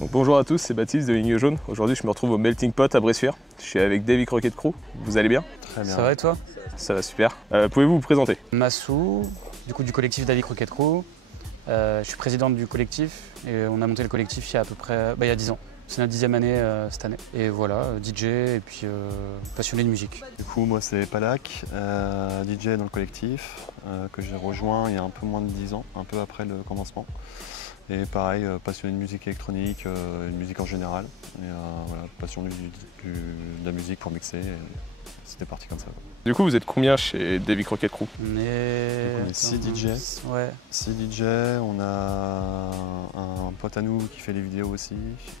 Donc, bonjour à tous, c'est Baptiste de Ligne Jaune. Aujourd'hui, je me retrouve au Melting Pot à Bressuire. Je suis avec Davy Croquet Crew. Vous allez bien? Très bien. Ça va et toi? Ça va super. Pouvez-vous vous présenter? Massou, du collectif Davy Croquet Crew. Je suis présidente du collectif et on a monté le collectif il y a à peu près il y a 10 ans. C'est notre 10e année cette année. Et voilà, DJ et puis passionné de musique. Du coup, moi c'est Palak, DJ dans le collectif, que j'ai rejoint il y a un peu moins de 10 ans, un peu après le commencement. Et pareil, passionné de musique électronique, de musique en général. Et voilà, passion de la musique pour mixer. C'était parti comme ça. Du coup, vous êtes combien chez Davy Croquet Crew? On est 6 DJ. Ouais. 6 DJ, on a un pote à nous qui fait les vidéos aussi,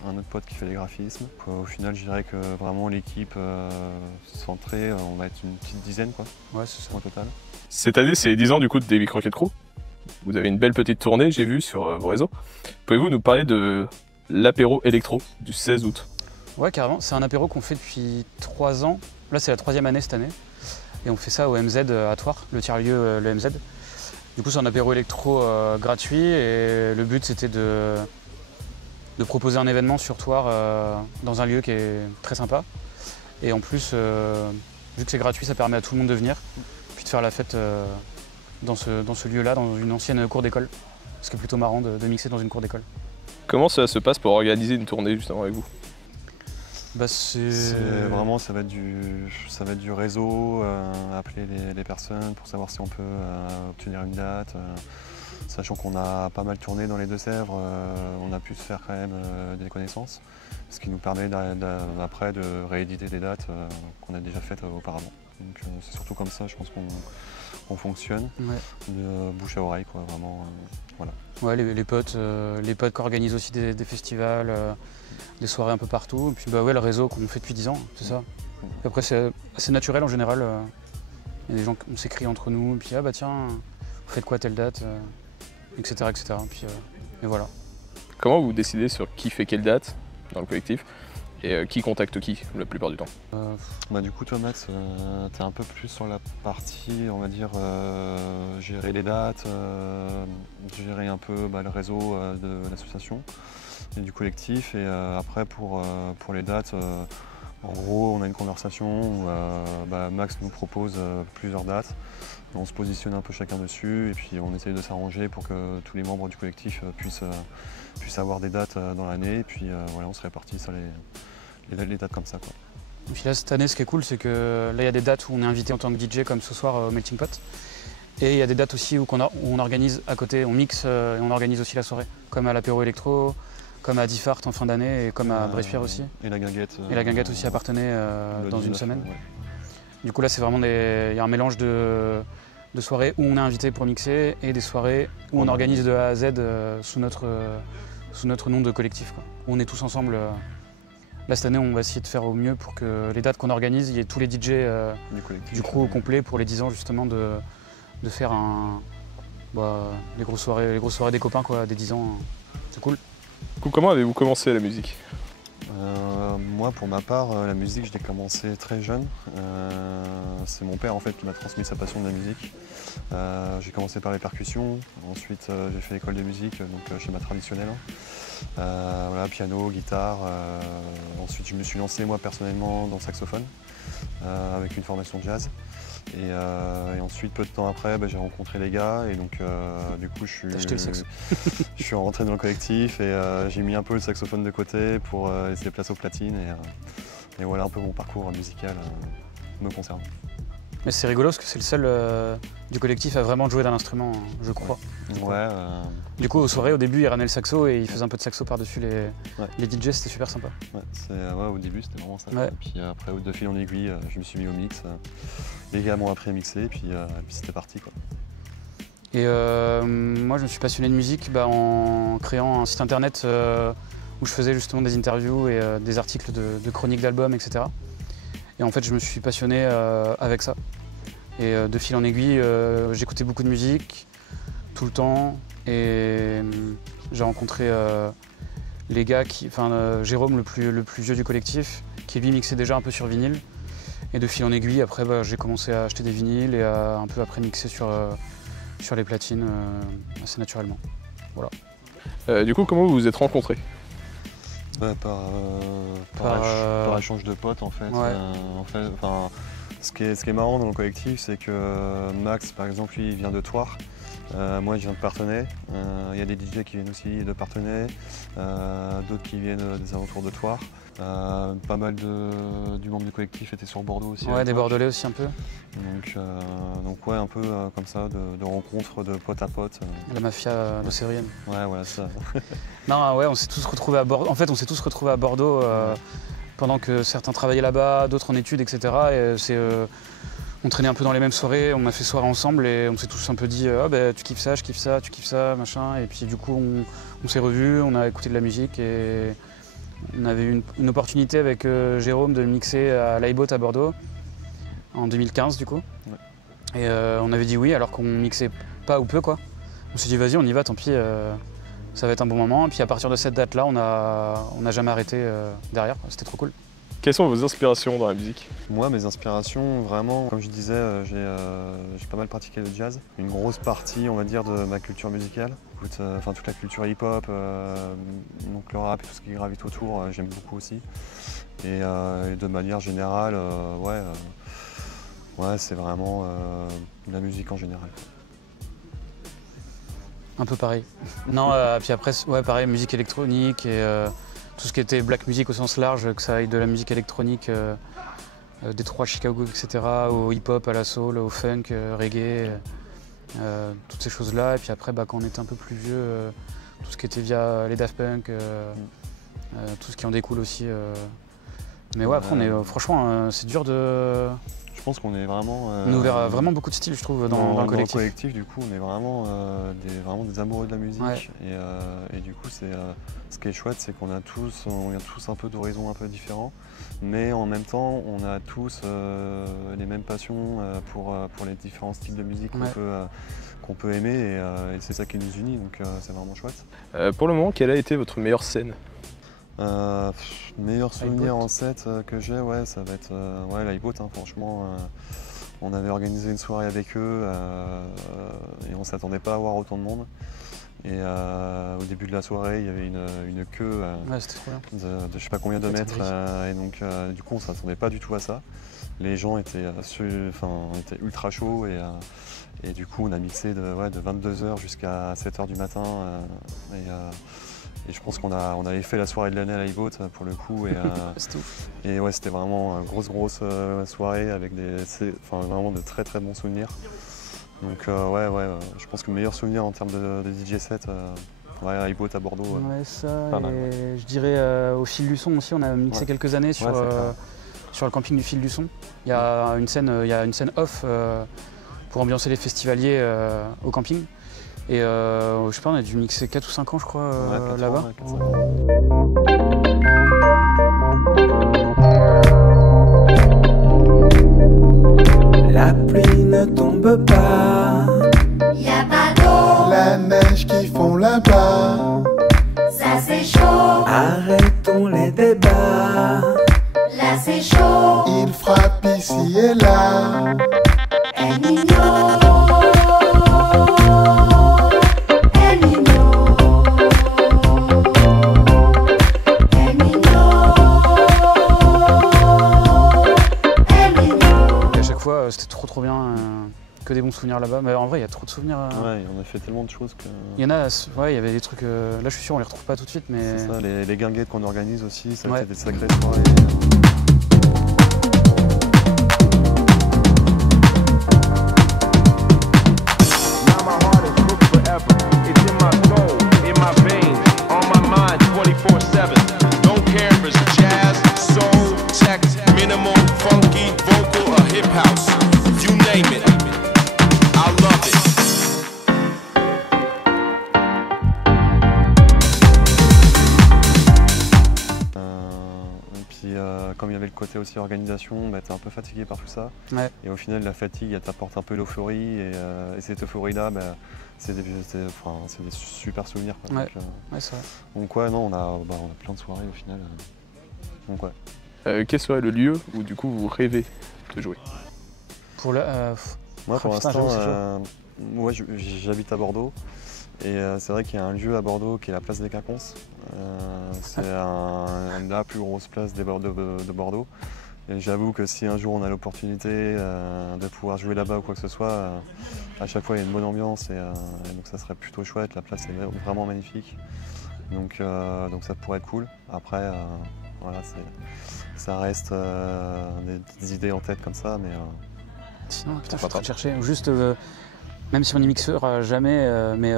un autre pote qui fait les graphismes. Au final, je dirais que vraiment l'équipe centrée, on va être une petite dizaine quoi, Ouais, c'est ça. au total. Cette année, c'est les 10 ans du coup de Davy Croquet Crew. Vous avez une belle petite tournée, j'ai vu sur vos réseaux. Pouvez-vous nous parler de l'apéro électro du 16 août? Ouais, carrément. C'est un apéro qu'on fait depuis 3 ans. Là, c'est la 3e année cette année. Et on fait ça au MZ à Thouars, le tiers-lieu, le MZ. Du coup, c'est un apéro électro gratuit et le but, c'était de proposer un événement sur Thouars dans un lieu qui est très sympa. Et en plus, vu que c'est gratuit, ça permet à tout le monde de venir, puis de faire la fête dans ce lieu-là, dans une ancienne cour d'école. Ce qui est plutôt marrant de mixer dans une cour d'école. Comment ça se passe pour organiser une tournée justement avec vous? Vraiment, ça va être du réseau, appeler les personnes pour savoir si on peut obtenir une date. Sachant qu'on a pas mal tourné dans les Deux-Sèvres, on a pu se faire quand même des connaissances, ce qui nous permet après de rééditer des dates qu'on a déjà faites auparavant. Donc c'est surtout comme ça, je pense qu'on fonctionne, Ouais. de bouche à oreille, quoi, vraiment. Voilà. Ouais, les potes qui organisent aussi des festivals, des soirées un peu partout. Et puis ouais, le réseau qu'on fait depuis 10 ans, c'est ça. Et après, c'est assez naturel en général. Il y a des gens qui s'écrivent entre nous, et puis ah bah tiens, vous faites quoi telle date, etc. etc. Puis, et voilà. Comment vous décidez sur qui fait quelle date dans le collectif et qui contacte qui la plupart du temps? Du coup, toi, Max, tu es un peu plus sur la partie, on va dire, gérer les dates, gérer un peu le réseau de l'association et du collectif. Et après, pour les dates, en gros, on a une conversation où Max nous propose plusieurs dates. On se positionne un peu chacun dessus et puis on essaye de s'arranger pour que tous les membres du collectif puissent avoir des dates dans l'année. Et puis voilà, on se répartit sur les dates comme ça, quoi. Et puis là, cette année, ce qui est cool, c'est que là, il y a des dates où on est invité en tant que DJ, comme ce soir au Melting Pot. Et il y a des dates aussi où on organise à côté, on mixe et on organise aussi la soirée, comme à l'apéro électro, comme à Diffart en fin d'année et comme à Bressuire aussi. Et la guinguette. Et la guinguette aussi appartenait dans 19, une semaine. ouais. Du coup là c'est vraiment il y a un mélange de soirées où on est invité pour mixer et des soirées où on organise de A à Z sous notre nom de collectif, quoi. Où on est tous ensemble. Là cette année on va essayer de faire au mieux pour que les dates qu'on organise, il y ait tous les DJ du crew au complet pour les 10 ans justement de faire les grosses soirées des copains quoi, des 10 ans. C'est cool. Du coup, comment avez-vous commencé la musique? Moi, pour ma part, la musique, je l'ai commencé très jeune. C'est mon père en fait qui m'a transmis sa passion de la musique. J'ai commencé par les percussions, ensuite j'ai fait l'école de musique, donc schéma traditionnel. Voilà, piano, guitare. Ensuite, je me suis lancé moi personnellement dans le saxophone avec une formation jazz. Et ensuite, peu de temps après, j'ai rencontré les gars et donc du coup, je suis rentré dans le collectif et j'ai mis un peu le saxophone de côté pour laisser place aux platines et voilà un peu mon parcours musical me concerne. Mais c'est rigolo parce que c'est le seul du collectif à vraiment jouer d'un instrument, je crois. Ouais. Du coup, aux soirées, au début, il ramenait le saxo et il faisait un peu de saxo par-dessus les DJ, c'était super sympa. Ouais, au début, c'était vraiment ça. Ouais. Et puis après, de fil en aiguille, je me suis mis au mix. Les gars m'ont appris à mixer et puis c'était parti, quoi. Et moi, je me suis passionné de musique en créant un site internet où je faisais justement des interviews et des articles de chroniques d'albums, etc. Et en fait, je me suis passionné avec ça. Et de fil en aiguille, j'écoutais beaucoup de musique, tout le temps. Et j'ai rencontré les gars, Jérôme, le plus vieux du collectif, qui lui mixait déjà un peu sur vinyle. Et de fil en aiguille, après, j'ai commencé à acheter des vinyles et à un peu après mixer sur les platines assez naturellement. Voilà. Du coup, comment vous vous êtes rencontrés? Ouais, par échange de potes en fait. Ouais. Ce qui est marrant dans le collectif, c'est que Max, par exemple, lui, il vient de Thouars. Moi, je viens de Parthenay. Il y a des DJ qui viennent aussi de Parthenay, d'autres qui viennent des alentours de Thouars. Pas mal du membre du collectif était sur Bordeaux aussi. Ouais, des Bordelais aussi un peu. Donc ouais, un peu comme ça, de rencontres de pote à pote. La mafia de Sérien. Ouais, voilà, ça. Non, ouais, on s'est tous retrouvés à Bordeaux. En fait, on s'est tous retrouvés à Bordeaux pendant que certains travaillaient là-bas, d'autres en études, etc. Et on traînait un peu dans les mêmes soirées, on a fait soirée ensemble et on s'est tous un peu dit ah ben tu kiffes ça, je kiffe ça, tu kiffes ça, machin. Et puis du coup on s'est revus, on a écouté de la musique et on avait eu une opportunité avec Jérôme de mixer à l'iBoat à Bordeaux en 2015 du coup. Ouais. Et on avait dit oui alors qu'on mixait pas ou peu quoi. On s'est dit vas-y on y va, tant pis, ça va être un bon moment. Et puis à partir de cette date là on a jamais arrêté derrière, c'était trop cool. Quelles sont vos inspirations dans la musique? Moi, mes inspirations, vraiment, comme je disais, j'ai pas mal pratiqué le jazz. Une grosse partie, on va dire, de ma culture musicale. Toute la culture hip-hop, donc le rap et tout ce qui gravite autour, j'aime beaucoup aussi. Et de manière générale, ouais, c'est vraiment la musique en général. Un peu pareil. Non, puis après, ouais, pareil, musique électronique et tout ce qui était black music au sens large, que ça aille de la musique électronique, Détroit, Chicago, etc., au hip-hop, à la soul, au funk, reggae, toutes ces choses-là. Et puis après, quand on était un peu plus vieux, tout ce qui était via les Daft Punk, tout ce qui en découle aussi. Mais ouais, après, franchement, c'est dur de... Je pense qu'on est vraiment... on a ouvert vraiment beaucoup de styles, je trouve, dans le collectif. Dans le collectif, du coup, on est vraiment, des amoureux de la musique. Ouais. Et du coup, ce qui est chouette, c'est qu'on vient tous un peu d'horizons un peu différents. Mais en même temps, on a tous les mêmes passions pour les différents styles de musique qu'on peut aimer. Et c'est ça qui nous unit, donc c'est vraiment chouette. Pour le moment, quelle a été votre meilleure scène? Meilleur souvenir en set que j'ai, ouais, ça va être l'iBoat, hein, franchement. On avait organisé une soirée avec eux et on s'attendait pas à avoir autant de monde. Et au début de la soirée, il y avait une queue de je sais pas combien de mètres. Et donc du coup, on s'attendait pas du tout à ça. Les gens étaient ultra chauds et du coup, on a mixé de 22h jusqu'à 7h du matin. Et je pense qu'on avait fait la soirée de l'année à l'iBoat pour le coup. Et ouais, c'était vraiment une grosse soirée avec vraiment de très très bons souvenirs. Donc je pense que le meilleur souvenir en termes de DJ set, l'iBoat à Bordeaux. Ouais, ça, et je dirais au Fil du Son aussi, on a mixé quelques années sur le camping du Fil du Son. Il y a une scène off pour ambiancer les festivaliers au camping. Et je sais pas, on a dû mixer 4 ou 5 ans je crois là-bas. La pluie ne tombe pas, y'a pas d'eau, la neige qui fond là-bas, ça c'est chaud, arrêtons les débats, là c'est chaud, il frappe ici et là, El Niño. C'était trop bien, que des bons souvenirs là-bas. Mais en vrai, il y a trop de souvenirs. Ouais, on a fait tellement de choses que... Il y en a, ouais, il y avait des trucs... là, je suis sûr, on les retrouve pas tout de suite, mais... C'est ça, les guinguettes qu'on organise aussi, ça a été des sacrées soirées. Comme il y avait le côté aussi organisation, t'es un peu fatigué par tout ça. Ouais. Et au final, la fatigue, elle t'apporte un peu l'euphorie. Et cette euphorie-là, c'est des super souvenirs. Quoi. Ouais. C'est vrai. Donc ouais, non, on a plein de soirées au final. Donc ouais. Quel serait le lieu où du coup vous rêvez de jouer? Moi pour l'instant, j'habite à Bordeaux. Et c'est vrai qu'il y a un lieu à Bordeaux qui est la place des Quinconces. C'est la plus grosse place de Bordeaux. Et j'avoue que si un jour on a l'opportunité de pouvoir jouer là-bas ou quoi que ce soit, à chaque fois il y a une bonne ambiance et donc ça serait plutôt chouette. La place est vraiment magnifique. Donc ça pourrait être cool. Après, voilà, ça reste des idées en tête comme ça, mais Sinon, putain, je suis en Pourquoi train pas. de chercher. Juste, même si on y mixera jamais, mais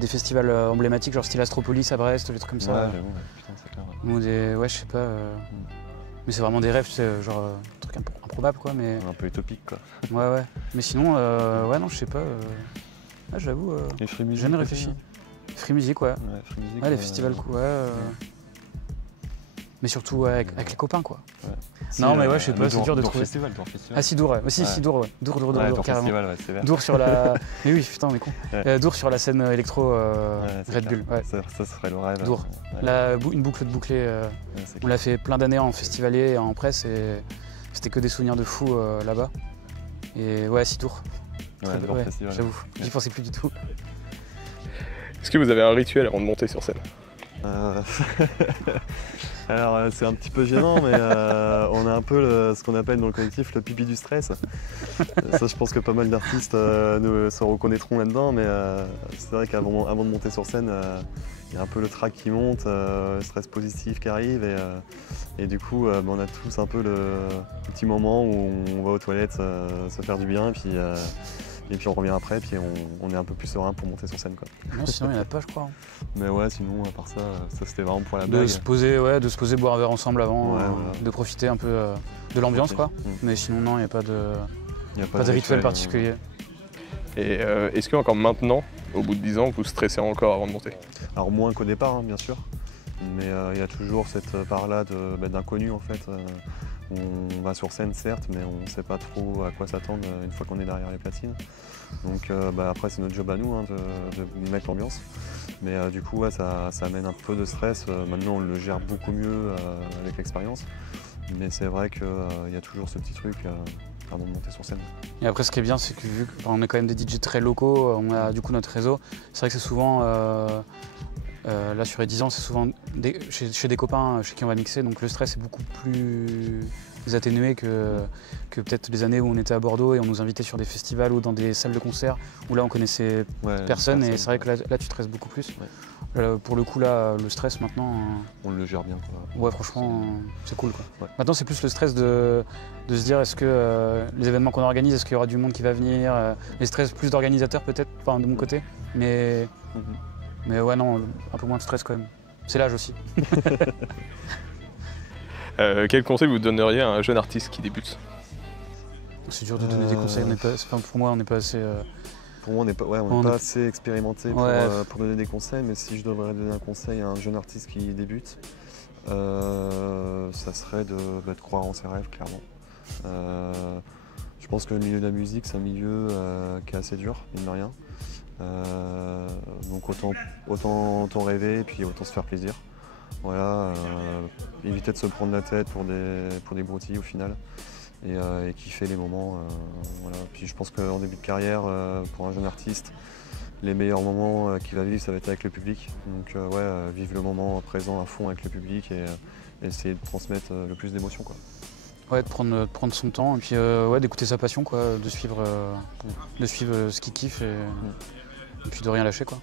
des festivals emblématiques, genre style Astropolis à Brest, des trucs comme ouais, ça. j'avoue, ouais, putain, c'est clair. Ouais. Ou des. Ouais, je sais pas. Mais c'est vraiment des rêves, tu sais, genre un truc improbable quoi. Mais Un peu utopique quoi. ouais. Mais sinon, ouais, non, je sais pas. Ouais, j'avoue, Les free music. j'ai jamais aussi, réfléchi. hein. Free music, ouais. Ouais, free music, Ouais, les festivals, ouais. Mais surtout ouais, avec les copains quoi. Si, Non, mais ouais, je sais pas, c'est dur de trouver. Festival, Dour Festival. Ah si, Dour, ouais. Aussi, Ouais. si, Dour, ouais. Dour, Ouais, Dour carrément. Festival, ouais, c'est vert. Dour sur la. Mais oui, putain, on est con. Ouais. Dour sur la scène électro c'est Red clair. Bull. Ouais. Ça serait le rêve. Dour. Ouais, Une boucle de bouclée. ouais, c'est On clair. l'a fait plein d'années en festivalier et en presse et c'était que des souvenirs de fou là-bas. Et ouais, si Dour. Ouais, Dour Ouais, Festival. j'avoue, j'y Ouais. pensais plus du tout. Est-ce que vous avez un rituel avant de monter sur scène? Alors c'est un petit peu gênant, mais on a un peu ce qu'on appelle dans le collectif le pipi du stress. Ça, je pense que pas mal d'artistes se reconnaîtront là-dedans, mais c'est vrai qu'avant de monter sur scène, il y a un peu le trac qui monte, le stress positif qui arrive, et du coup, on a tous un peu le petit moment où on va aux toilettes se faire du bien, et puis on revient après, puis on est un peu plus serein pour monter sur scène, quoi. Non, sinon il n'y en a pas, je crois. Mais ouais, sinon, à part ça c'était vraiment pour la De blague. se poser, boire un verre ensemble avant, Ouais, voilà. de profiter un peu de l'ambiance, quoi. Mais sinon, non, il n'y a pas de, Il y a pas de rituel particulier. Et est-ce que encore maintenant, au bout de 10 ans, vous stressez encore avant de monter? Alors moins qu'au départ, hein, bien sûr, mais il y a toujours cette part-là d'inconnu en fait. On va sur scène certes, mais on ne sait pas trop à quoi s'attendre une fois qu'on est derrière les platines. Donc après c'est notre job à nous hein, de mettre l'ambiance. Mais du coup ouais, ça amène un peu de stress. Maintenant on le gère beaucoup mieux avec l'expérience. Mais c'est vrai qu'il y a toujours ce petit truc avant de monter sur scène. Et après, ce qui est bien, c'est que vu qu'on est quand même des DJ très locaux, on a du coup notre réseau. C'est vrai que c'est souvent, là sur les 10 ans, c'est souvent chez des copains chez qui on va mixer, donc le stress est beaucoup plus atténué que peut-être les années où on était à Bordeaux et on nous invitait sur des festivals ou dans des salles de concert où là on connaissait Ouais, personne et c'est vrai que là tu stresses beaucoup plus. Ouais. Pour le coup là, le stress maintenant, on le gère bien. Quoi. ouais franchement c'est cool quoi. Ouais. Maintenant c'est plus le stress de se dire est-ce que les événements qu'on organise, est-ce qu'il y aura du monde qui va venir, les stress plus d'organisateurs peut-être, enfin de mon côté, mais ouais non, un peu moins de stress quand même. C'est l'âge aussi. Quel conseil vous donneriez à un jeune artiste qui débute? C'est dur de donner des conseils, pour moi on n'est pas assez... Pour moi, on n'est pas assez expérimenté pour donner des conseils, mais si je devrais donner un conseil à un jeune artiste qui débute, ça serait de croire en ses rêves, clairement. Je pense que le milieu de la musique, c'est un milieu qui est assez dur, mine de rien. Donc autant rêver et puis autant se faire plaisir. Voilà, éviter de se prendre la tête pour des broutilles au final. Et kiffer les moments. Voilà. Puis je pense qu'en début de carrière, pour un jeune artiste, les meilleurs moments qu'il va vivre, ça va être avec le public. Donc vivre le moment présent à fond avec le public et essayer de transmettre le plus d'émotions. Ouais, de prendre son temps et puis d'écouter sa passion, quoi, de suivre ce qu'il kiffe et puis de rien lâcher, quoi.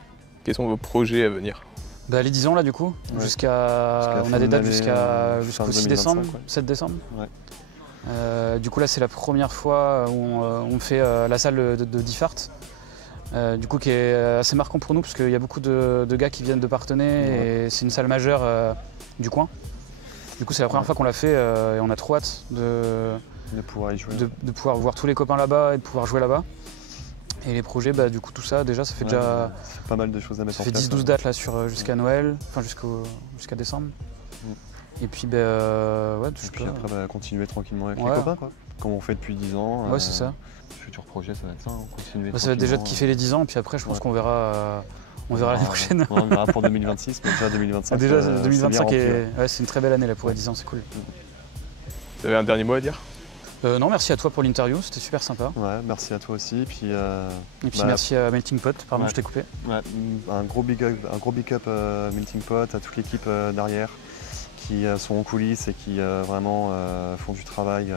Quels sont vos projets à venir? Les 10 ans là du coup, Ouais. on a des dates jusqu'au 6 décembre, ouais. 7 décembre. Ouais. Du coup là c'est la première fois où on fait la salle de Diffart. Du coup qui est assez marquant pour nous parce qu'il y a beaucoup de gars qui viennent de Parthenay et c'est une salle majeure du coin. Du coup c'est la première fois qu'on l'a fait et on a trop hâte de pouvoir y jouer. De pouvoir voir tous les copains là-bas et de pouvoir jouer là-bas. Et les projets, du coup tout ça déjà ça fait déjà c'est pas mal de choses à mettre en place. Ça fait 10-12 dates là jusqu'à Noël, enfin jusqu'à décembre. Et puis après continuer tranquillement avec les copains quoi. Comme on fait depuis 10 ans. Ouais c'est ça. Futur projet ça va être ça, continuer. Ça va être déjà de kiffer les 10 ans, puis après je pense qu'on verra l'année prochaine. On verra pour 2026, mais déjà 2025. Déjà 2025 c'est une très belle année là pour les 10 ans, c'est cool. Vous avez un dernier mot à dire? Non, merci à toi pour l'interview, c'était super sympa. Ouais, merci à toi aussi. Puis, Et puis bah, merci à Melting Pot, pardon, ouais. je t'ai coupé. ouais, un gros big up Melting Pot, à toute l'équipe derrière qui sont en coulisses et qui vraiment font du travail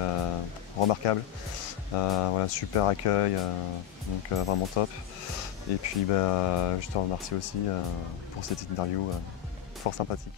remarquable. Voilà, super accueil, donc vraiment top. Et puis je te remercie aussi pour cette interview fort sympathique.